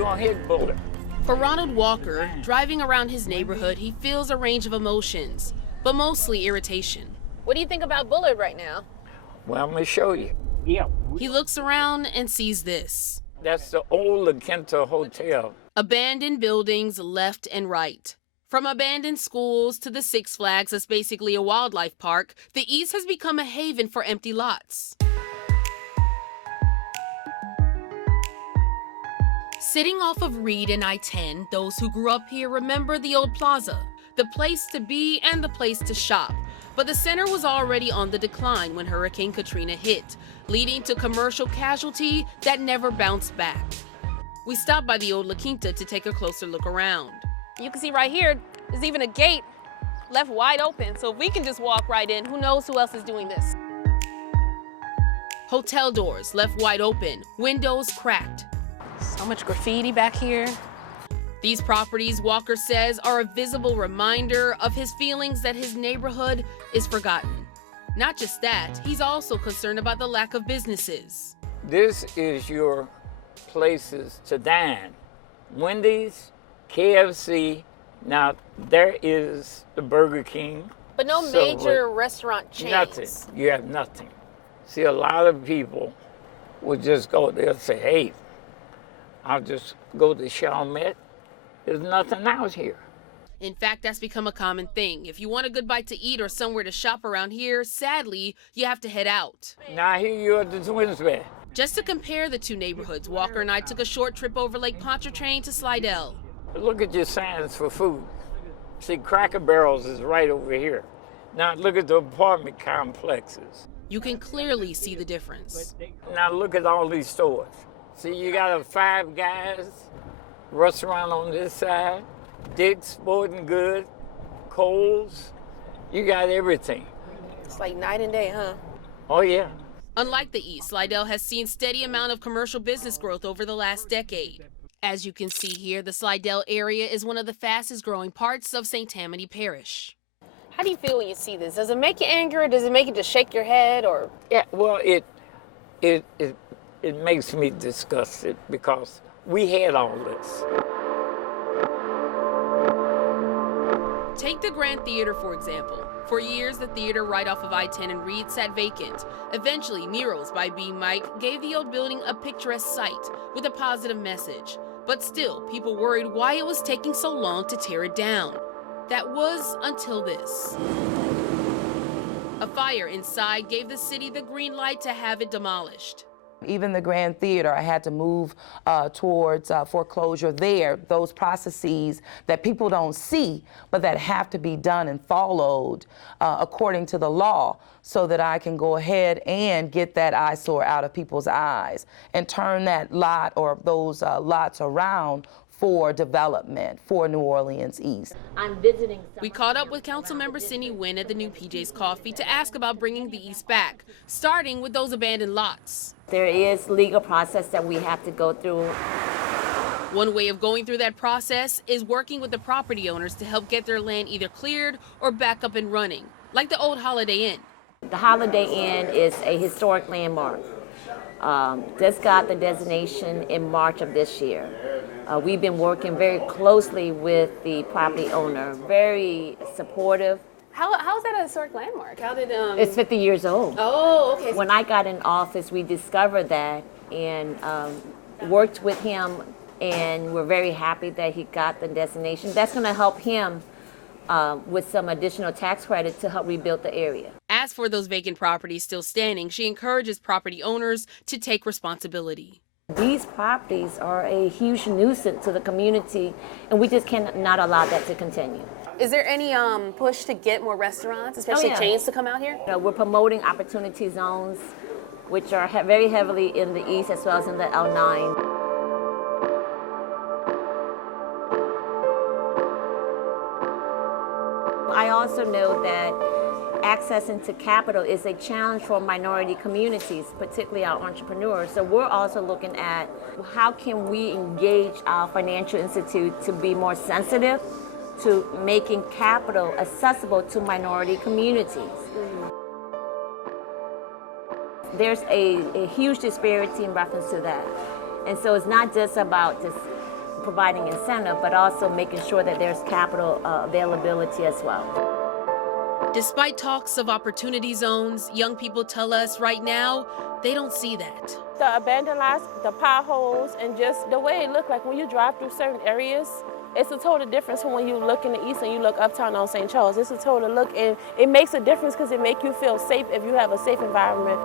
gonna hit Bullet. For Ronald Walker, driving around his neighborhood, he feels a range of emotions, but mostly irritation. What do you think about Bullet right now? Well, I'm gonna show you. Yeah. He looks around and sees this. That's the old La Quinta Hotel. Abandoned buildings left and right. From abandoned schools to the Six Flags that's basically a wildlife park, the East has become a haven for empty lots. Sitting off of Read and I-10, those who grew up here remember the old plaza, the place to be and the place to shop. But the center was already on the decline when Hurricane Katrina hit, leading to commercial casualty that never bounced back. We stopped by the old La Quinta to take a closer look around. You can see right here, there's even a gate left wide open. So if we can just walk right in, who knows who else is doing this? Hotel doors left wide open, windows cracked. So much graffiti back here. These properties, Walker says, are a visible reminder of his feelings that his neighborhood is forgotten. Not just that, he's also concerned about the lack of businesses. This is your places to dine. Wendy's, KFC, now there is the Burger King. But no major restaurant chains. Nothing, you have nothing. See, a lot of people would just go, they'll say, hey, I'll just go to Chalmette. There's nothing out here. In fact, that's become a common thing. If you want a good bite to eat or somewhere to shop around here, sadly, you have to head out. Now here you are at the Twins Bed. Just to compare the two neighborhoods, Walker and I took a short trip over Lake Pontchartrain to Slidell. Look at your signs for food. See, Cracker Barrels is right over here. Now look at the apartment complexes. You can clearly see the difference. Now look at all these stores. See, you got a Five Guys restaurant on this side, Dick's Sporting Goods, Kohl's. You got everything. It's like night and day, huh? Oh, yeah. Unlike the East, Slidell has seen steady amount of commercial business growth over the last decade. As you can see here, the Slidell area is one of the fastest growing parts of St. Tammany Parish. How do you feel when you see this? Does it make you angry, or does it make you just shake your head, or? Yeah, well, it makes me disgusted because we had all this. Take the Grand Theater, for example. For years, the theater right off of I-10 and Reed sat vacant. Eventually, murals by B. Mike gave the old building a picturesque sight with a positive message. But still, people worried why it was taking so long to tear it down. That was until this. A fire inside gave the city the green light to have it demolished. Even the Grand Theater, I had to move towards foreclosure there. Those processes that people don't see, but that have to be done and followed according to the law, so that I can go ahead and get that eyesore out of people's eyes and turn that lot or those lots around for development for New Orleans East. I'm visiting. We caught up with Councilmember Cindy Nguyen at the new PJ's Coffee to ask about bringing the East back, starting with those abandoned lots. There is legal process that we have to go through. One way of going through that process is working with the property owners to help get their land either cleared or back up and running, like the old Holiday Inn. The Holiday Inn is a historic landmark. Just got the designation in March of this year. We've been working very closely with the property owner, very supportive. How is that a historic landmark? How did It's 50 years old. Oh, okay. When I got in office, we discovered that and worked with him, and we're very happy that he got the designation. That's going to help him with some additional tax credit to help rebuild the area. As for those vacant properties still standing, she encourages property owners to take responsibility. These properties are a huge nuisance to the community, and we just cannot allow that to continue. Is there any push to get more restaurants, especially chains, to come out here? We're promoting opportunity zones, which are very heavily in the east as well as in the L9. I also know that accessing to capital is a challenge for minority communities, particularly our entrepreneurs. So we're also looking at how can we engage our financial institute to be more sensitive to making capital accessible to minority communities. There's a huge disparity in reference to that. And so it's not just about just providing incentive, but also making sure that there's capital availability as well. Despite talks of opportunity zones, young people tell us right now they don't see that. The abandoned lots, the potholes, and just the way it looked like when you drive through certain areas, it's a total difference from when you look in the east and you look uptown on St. Charles. It's a total look, and it makes a difference because it makes you feel safe if you have a safe environment.